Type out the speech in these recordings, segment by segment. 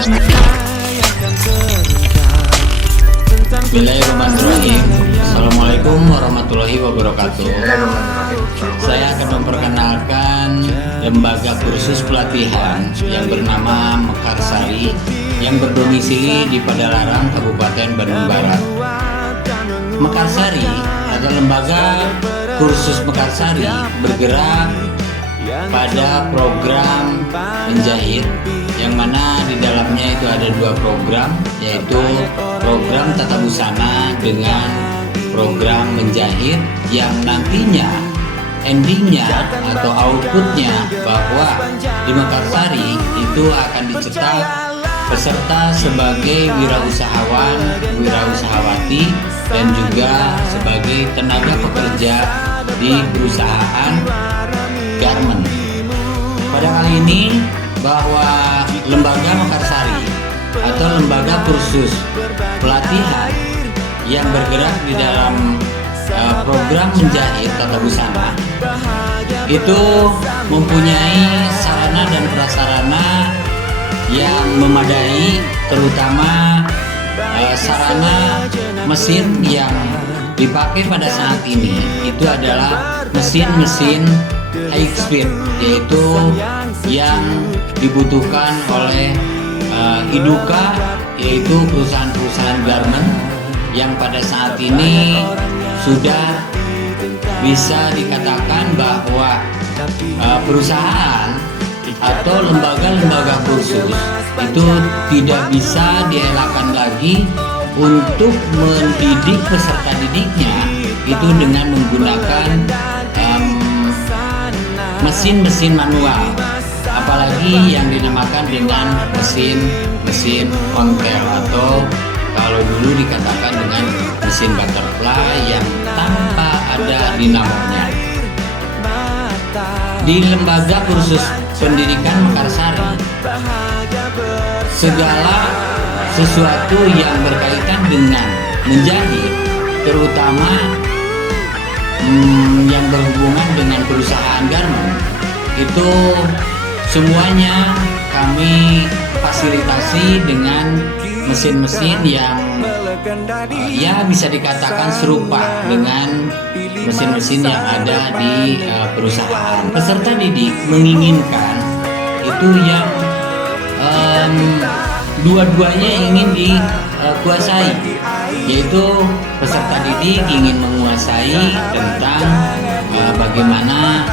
Bismillahirrahmanirrahim. Assalamualaikum warahmatullahi wabarakatuh. Saya akan memperkenalkan lembaga kursus pelatihan yang bernama Mekarsari yang berdomisili di Padalarang, Kabupaten Bandung Barat. Mekarsari atau lembaga kursus Mekarsari bergerak pada program menjahit, yang mana di dalamnya itu ada dua program, yaitu program tata busana dengan program menjahit, yang nantinya endingnya atau outputnya bahwa di Mekarsari itu akan dicetak peserta sebagai wirausahawan, wirausahawati, dan juga sebagai tenaga pekerja di perusahaan garment. Pada kali ini bahwa lembaga Mekarsari atau lembaga kursus pelatihan yang bergerak di dalam program menjahit tata busana itu mempunyai sarana dan prasarana yang memadai, terutama sarana mesin yang dipakai pada saat ini itu adalah mesin-mesin high speed, yaitu yang dibutuhkan oleh Iduka, yaitu perusahaan-perusahaan garment yang pada saat ini sudah bisa dikatakan bahwa perusahaan atau lembaga-lembaga kursus itu tidak bisa dielakkan lagi untuk mendidik peserta didiknya itu dengan menggunakan mesin-mesin manual, apalagi yang dinamakan dengan mesin ontel, atau kalau dulu dikatakan dengan mesin butterfly yang tanpa ada dinamonya. Di lembaga kursus pendidikan Mekarsari, segala sesuatu yang berkaitan dengan menjahit, terutama yang berhubungan dengan perusahaan garment, itu semuanya kami fasilitasi dengan mesin-mesin yang ya bisa dikatakan serupa dengan mesin-mesin yang ada di perusahaan. Peserta didik menginginkan itu yang dua-duanya ingin dikuasai, yaitu peserta didik ingin menguasai tentang bagaimana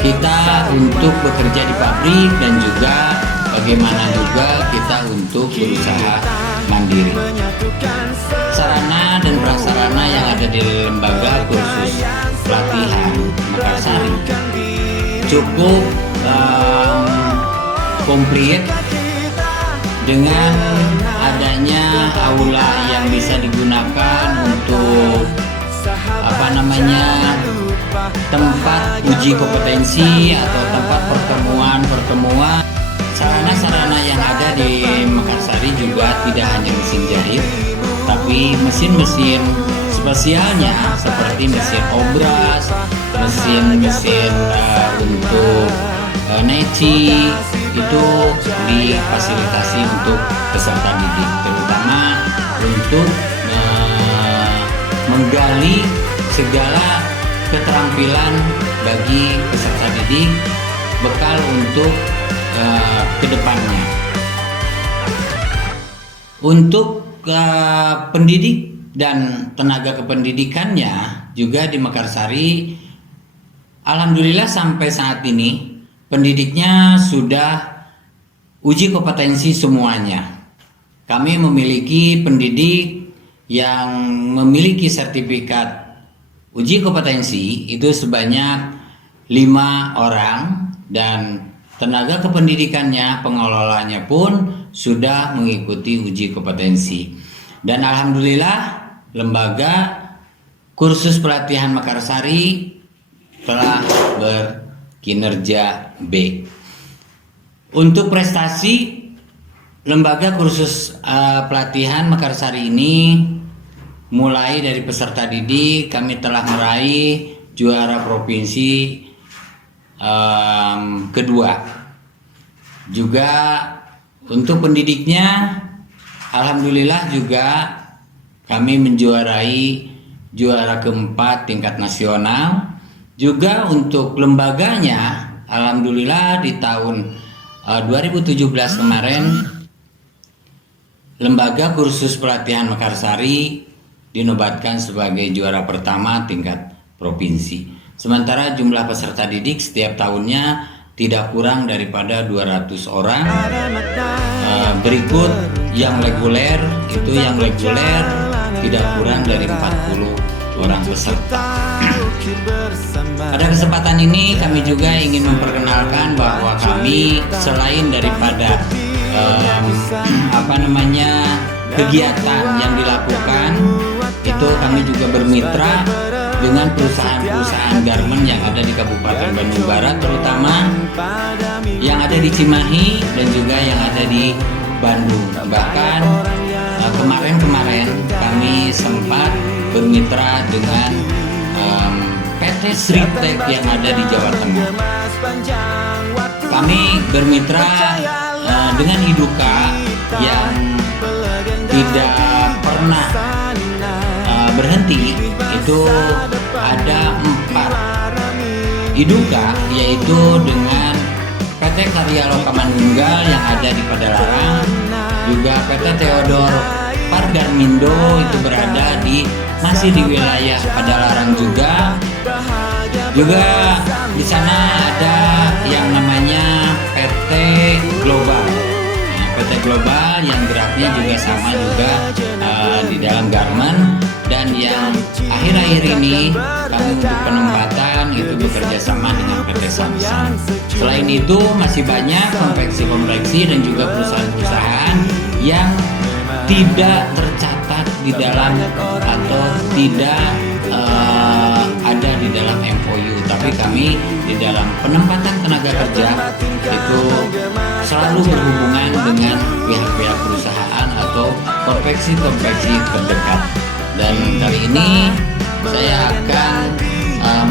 kita untuk bekerja di pabrik, dan juga bagaimana juga kita untuk berusaha mandiri. Sarana dan prasarana yang ada di lembaga kursus pelatihan Mekarsari cukup komplit, dengan adanya aula yang bisa digunakan untuk tempat uji kompetensi atau tempat pertemuan. Sarana-sarana yang ada di Mekarsari juga tidak hanya mesin jahit, tapi mesin-mesin spesialnya seperti mesin obras, mesin untuk neci, itu difasilitasi untuk peserta didik, terutama untuk menggali segala keterampilan bagi peserta didik, bekal untuk kedepannya. Untuk pendidik dan tenaga kependidikannya juga di Mekarsari, alhamdulillah sampai saat ini pendidiknya sudah uji kompetensi semuanya. Kami memiliki pendidik yang memiliki sertifikat uji kompetensi itu sebanyak 5 orang, dan tenaga kependidikannya, pengelolanya pun sudah mengikuti uji kompetensi. Dan alhamdulillah lembaga kursus pelatihan Mekarsari telah berkinerja B. Untuk prestasi lembaga kursus pelatihan Mekarsari ini, mulai dari peserta didik, kami telah meraih juara provinsi kedua. Juga Untuk pendidiknya, alhamdulillah juga kami menjuarai juara keempat tingkat nasional. Juga untuk lembaganya, alhamdulillah di tahun 2017 kemarin, Lembaga Kursus Pelatihan Mekarsari dinobatkan sebagai juara pertama tingkat provinsi. Sementara jumlah peserta didik setiap tahunnya tidak kurang daripada 200 orang. Berikut yang reguler, itu yang reguler tidak kurang dari 40 orang peserta. Pada kesempatan ini kami juga ingin memperkenalkan bahwa kami selain daripada kegiatan yang dilakukan, itu kami juga bermitra dengan perusahaan-perusahaan garmen yang ada di Kabupaten Bandung Barat, terutama yang ada di Cimahi dan juga yang ada di Bandung. Bahkan kemarin kami sempat bermitra dengan PT Sritek yang ada di Jawa Tengah. Kami bermitra dengan Iduka yang tidak pernah berhenti. Itu ada 4 Iduka, yaitu dengan PT Karya Loka Manunggal yang ada di Padalarang, juga PT Theodor Pargarmindo itu berada masih di wilayah Padalarang juga. Juga di sana ada yang namanya PT Global. PT Global yang geraknya juga sama juga di dalam garmen, dan yang akhir-akhir ini kami untuk penempatan itu bekerja sama dengan PT Samsung. Selain itu masih banyak konveksi-konveksi dan juga perusahaan-perusahaan yang tidak tercatat di dalam atau tidak ada di dalam MOU, tapi kami di dalam penempatan tenaga kerja itu selalu berhubungan dengan pihak-pihak perusahaan atau konveksi-konveksi terdekat. Dan kali ini saya akan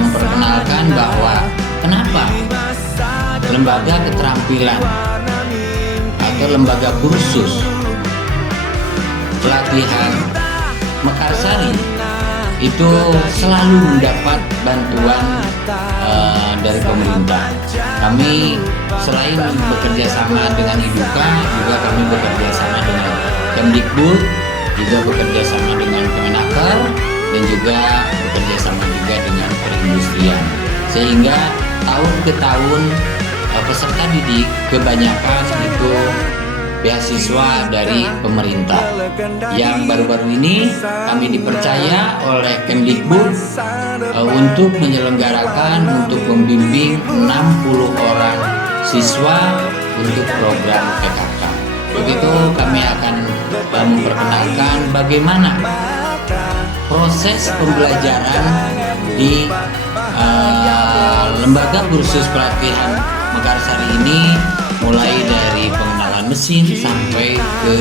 memperkenalkan bahwa kenapa lembaga keterampilan atau lembaga kursus pelatihan Mekarsari itu selalu mendapat bantuan dari pemerintah. Kami selain bekerja sama dengan Iduka, juga kami bekerja sama dengan Kemdikbud, juga bekerja sama dengan Kemenaker, dan juga bekerja sama juga dengan perindustrian. Sehingga tahun ke tahun peserta didik kebanyakan itu beasiswa dari pemerintah. Yang baru-baru ini kami dipercaya oleh Kemdikbud untuk menyelenggarakan, untuk membimbing 60 orang siswa untuk program PKK. Begitu kami akan memperkenalkan bagaimana proses pembelajaran di lembaga kursus pelatihan Mekarsari ini, mulai dari pengenalan mesin sampai ke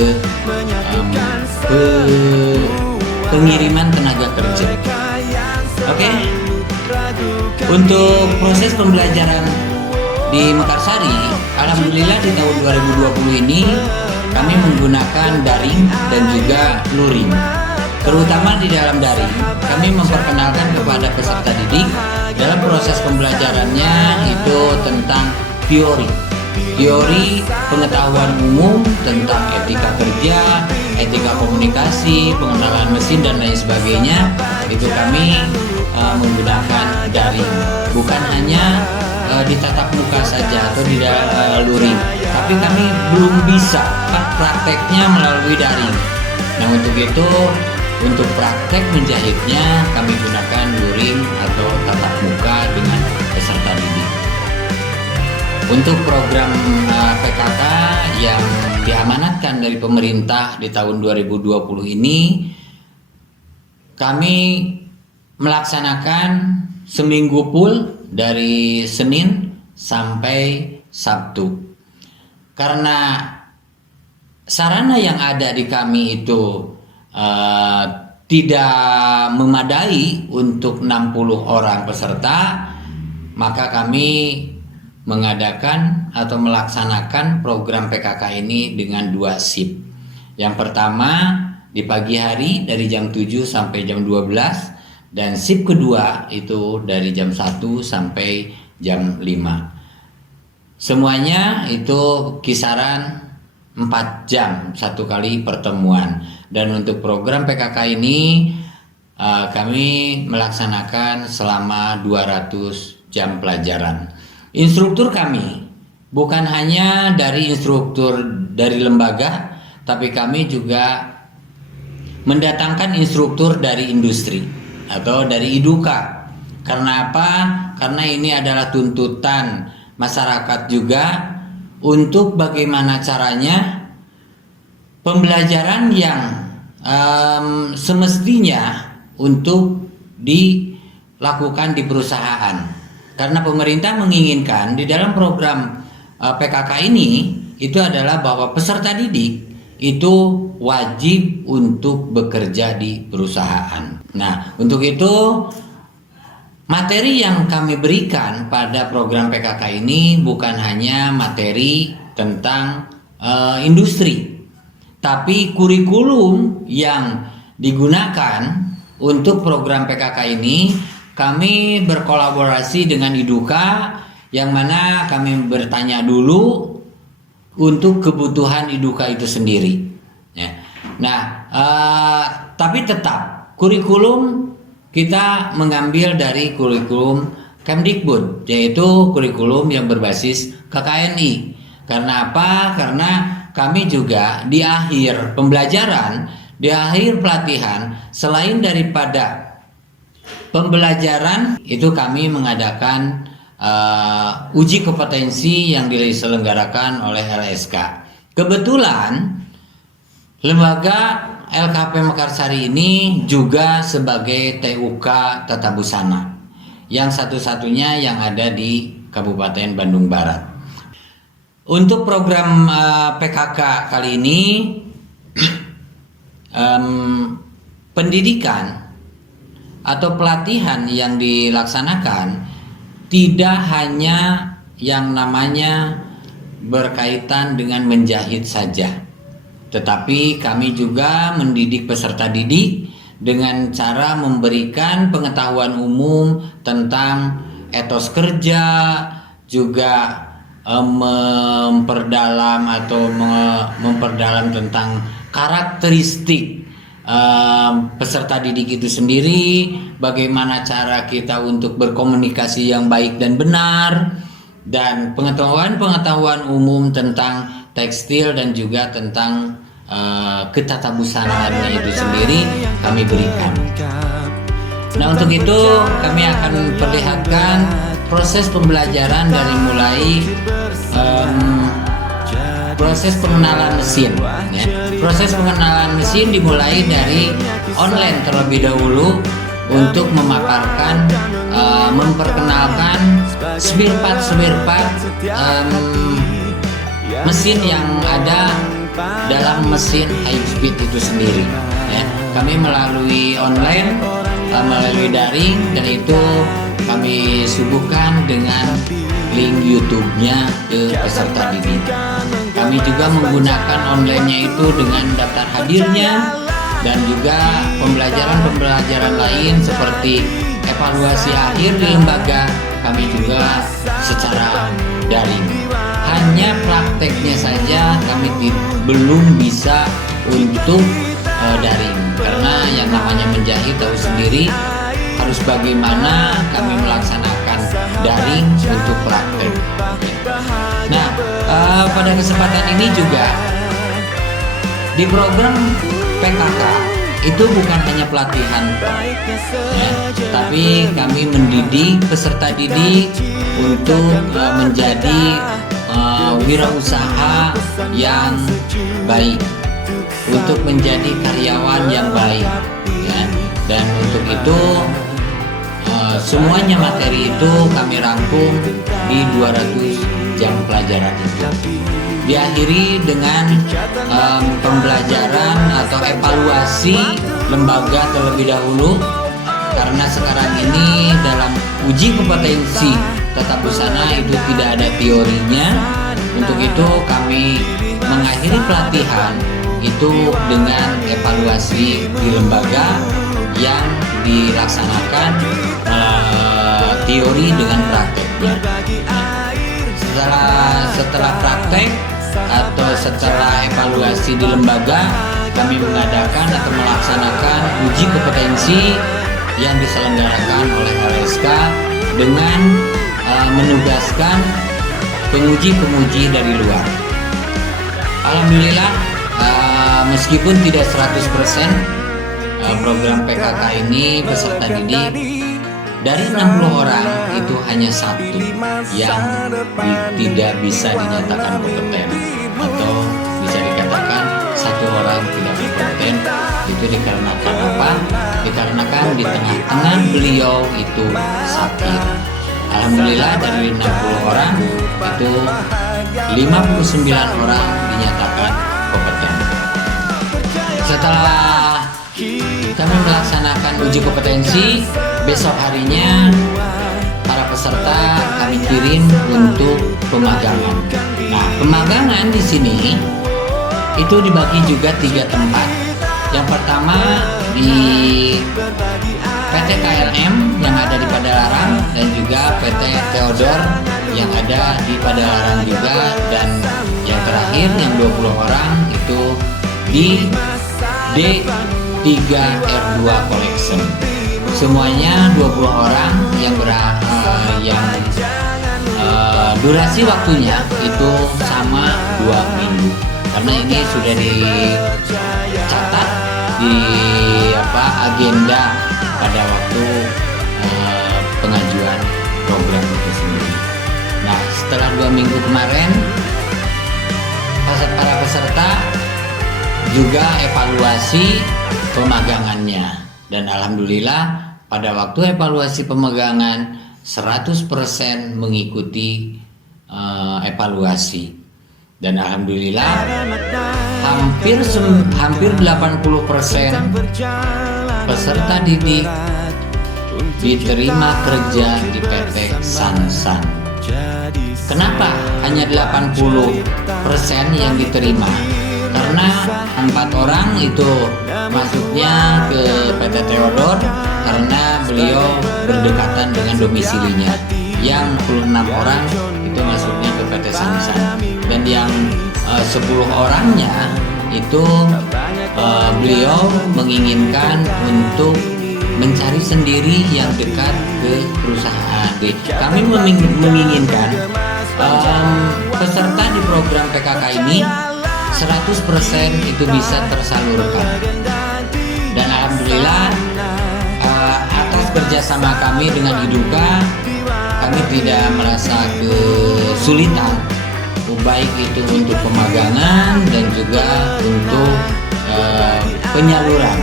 pengiriman tenaga kerja. Oke. Untuk proses pembelajaran di Mekarsari, alhamdulillah di tahun 2020 ini kami menggunakan daring dan juga luring. Terutama di dalam daring, kami memperkenalkan kepada peserta didik dalam proses pembelajarannya itu tentang teori pengetahuan umum tentang etika kerja, etika komunikasi, pengenalan mesin dan lain sebagainya. Itu kami menggunakan daring, bukan hanya ditatap muka saja atau di luring, tapi kami belum bisa prakteknya melalui daring. Nah, untuk itu, untuk praktek menjahitnya kami gunakan luring atau tatap muka dengan peserta didik. Untuk program PKK yang diamanatkan dari pemerintah di tahun 2020 ini, kami melaksanakan seminggu full dari Senin sampai Sabtu. Karena sarana yang ada di kami itu tidak memadai untuk 60 orang peserta, maka kami mengadakan atau melaksanakan program PKK ini dengan 2 shift. Yang pertama di pagi hari dari jam 7 sampai jam 12, dan shift kedua itu dari jam 1 sampai jam 5. Semuanya itu kisaran 4 jam satu kali pertemuan. Dan untuk program PKK ini kami melaksanakan selama 200 jam pelajaran. Instruktur kami bukan hanya dari instruktur dari lembaga, tapi kami juga mendatangkan instruktur dari industri atau dari IDUKA. Karena apa? Karena ini adalah tuntutan masyarakat juga untuk bagaimana caranya pembelajaran yang semestinya untuk dilakukan di perusahaan. Karena pemerintah menginginkan di dalam program PKK ini itu adalah bahwa peserta didik itu wajib untuk bekerja di perusahaan. Nah, untuk itu materi yang kami berikan pada program PKK ini bukan hanya materi tentang industri, tapi kurikulum yang digunakan untuk program PKK ini kami berkolaborasi dengan IDUKA, yang mana kami bertanya dulu untuk kebutuhan IDUKA itu sendiri. Ya. Nah, tapi tetap kurikulum kita mengambil dari kurikulum Kemdikbud, yaitu kurikulum yang berbasis KKNI. Karena apa? Karena kami juga di akhir pembelajaran, di akhir pelatihan, selain daripada pembelajaran itu kami mengadakan uji kompetensi yang diselenggarakan oleh LSK. Kebetulan lembaga LKP Mekarsari ini juga sebagai TUK Tata Busana yang satu-satunya yang ada di Kabupaten Bandung Barat. Untuk program PKK kali ini pendidikan atau pelatihan yang dilaksanakan tidak hanya yang namanya berkaitan dengan menjahit saja, tetapi kami juga mendidik peserta didik dengan cara memberikan pengetahuan umum tentang etos kerja, juga memperdalam tentang karakteristik peserta didik itu sendiri, bagaimana cara kita untuk berkomunikasi yang baik dan benar, dan pengetahuan umum tentang tekstil dan juga tentang ketatabusanaan itu sendiri kami berikan. Nah, untuk itu kami akan perlihatkan proses pembelajaran dari mulai proses pengenalan mesin. Ya. Proses pengenalan mesin dimulai dari online terlebih dahulu untuk memaparkan, memperkenalkan spare part mesin yang ada dalam mesin high speed itu sendiri. Ya. Kami melalui online, melalui daring, dan itu kami suguhkan dengan link YouTube-nya ke peserta didik. Kami juga menggunakan online-nya itu dengan daftar hadirnya, dan juga pembelajaran lain seperti evaluasi akhir di lembaga kami juga secara daring. Hanya prakteknya saja kami belum bisa untuk daring, karena yang namanya menjahit tahu sendiri harus bagaimana kami melaksanakan daring untuk praktek. Nah, pada kesempatan ini juga di program PKK itu bukan hanya pelatihan, ya, tapi kami mendidik peserta didik untuk menjadi wirausaha yang baik, untuk menjadi karyawan yang baik, ya. Dan untuk itu semuanya materi itu kami rangkum di 200 jam pelajaran itu. Diakhiri dengan pembelajaran atau evaluasi lembaga terlebih dahulu, karena sekarang ini dalam uji kompetensi tetap busana itu tidak ada teorinya. Untuk itu kami mengakhiri pelatihan itu dengan evaluasi di lembaga yang dilaksanakan teori dengan prakteknya. Setelah praktek atau setelah evaluasi di lembaga, kami mengadakan atau melaksanakan uji kompetensi yang diselenggarakan oleh LSK dengan menugaskan penguji-penguji dari luar. Alhamdulillah, meskipun tidak 100% program PKK ini peserta didik, dari 60 orang itu hanya satu yang tidak bisa dinyatakan kompeten, atau bisa dikatakan satu orang tidak kompeten. Itu dikarenakan apa? Dikarenakan di tengah-tengah beliau itu sakit. Alhamdulillah dari 60 orang itu 59 orang dinyatakan kompeten. Setelah kami melaksanakan uji kompetensi, besok harinya para peserta kami kirim untuk pemagangan. Nah, pemagangan di sini itu dibagi juga 3 tempat. Yang pertama di PT KLM yang ada di Padalarang, dan juga PT Theodor yang ada di Padalarang juga, dan yang terakhir yang 20 orang itu di D3R2 Collection. Semuanya 20 orang yang durasi waktunya itu sama 2 minggu. Karena ini sudah dicatat di agenda pada waktu pengajuan program itu sendiri. Nah, setelah 2 minggu kemarin, para peserta juga evaluasi pemagangannya, dan alhamdulillah pada waktu evaluasi pemagangan 100% mengikuti evaluasi, dan alhamdulillah hampir 80% peserta didik diterima kerja di PT Sansan. Kenapa hanya 80% yang diterima? Karena 4 orang itu masuknya ke PT Theodor karena beliau berdekatan dengan domisilinya. Yang 26 orang itu masuknya ke PT Sansan, dan yang 10 orangnya itu beliau menginginkan untuk mencari sendiri yang dekat ke perusahaan. Kami menginginkan peserta di program PKK ini 100% itu bisa tersalurkan, dan alhamdulillah atas kerjasama kami dengan Iduka, kami tidak merasa kesulitan, baik itu untuk pemagangan dan juga untuk penyaluran.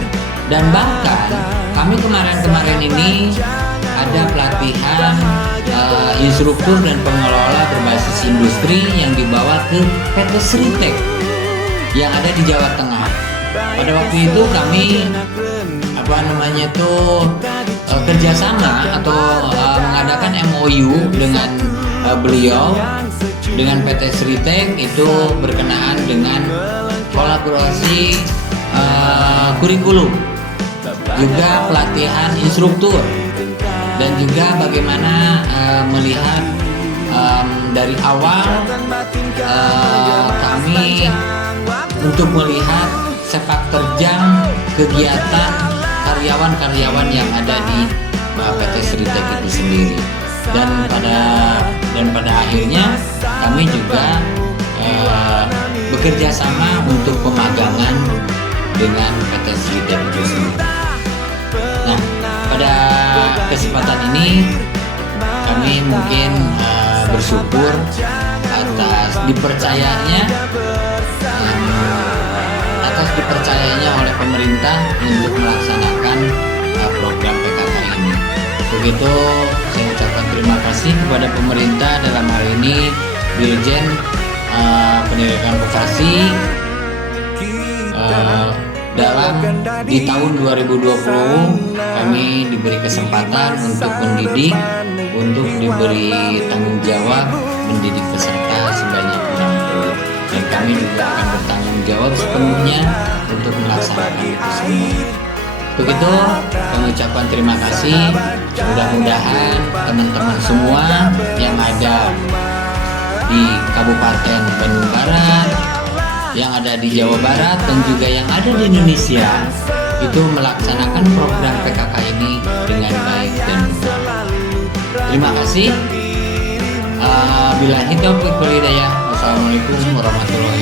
Dan bahkan kami kemarin ini ada pelatihan instruktur dan pengelola berbasis industri yang dibawa ke PT Sritek yang ada di Jawa Tengah. Pada waktu itu kami kerjasama atau mengadakan MOU dengan beliau dengan PT Sritek, itu berkenaan dengan kolaborasi kurikulum, juga pelatihan instruktur, dan juga bagaimana melihat dari awal kami untuk melihat sepak terjang kegiatan karyawan-karyawan yang ada di PT Sritek itu sendiri, dan pada akhirnya kami juga bekerja sama untuk pemagangan dengan PT Sritek itu sendiri. Nah, pada kesempatan ini kami mungkin bersyukur atas dipercayanya oleh pemerintah untuk melaksanakan program PKK ini. Begitu saya ucapkan terima kasih kepada pemerintah, dalam hal ini Dirjen Pendidikan Vokasi di tahun 2020 kami diberi kesempatan untuk mendidik, untuk diberi tanggung jawab mendidik peserta sebanyak 60, dan kami juga akan bertanggung jawab sepenuhnya untuk melaksanakan itu semua. Untuk itu, mengucapkan terima kasih. Mudah-mudahan teman-teman semua yang ada di Kabupaten Bandung Barat, yang ada di Jawa Barat, dan juga yang ada di Indonesia itu melaksanakan program PKK ini dengan baik dan benar. Terima kasih. Billahi taufiq wal hidayah. Wassalamualaikum warahmatullahi wabarakatuh.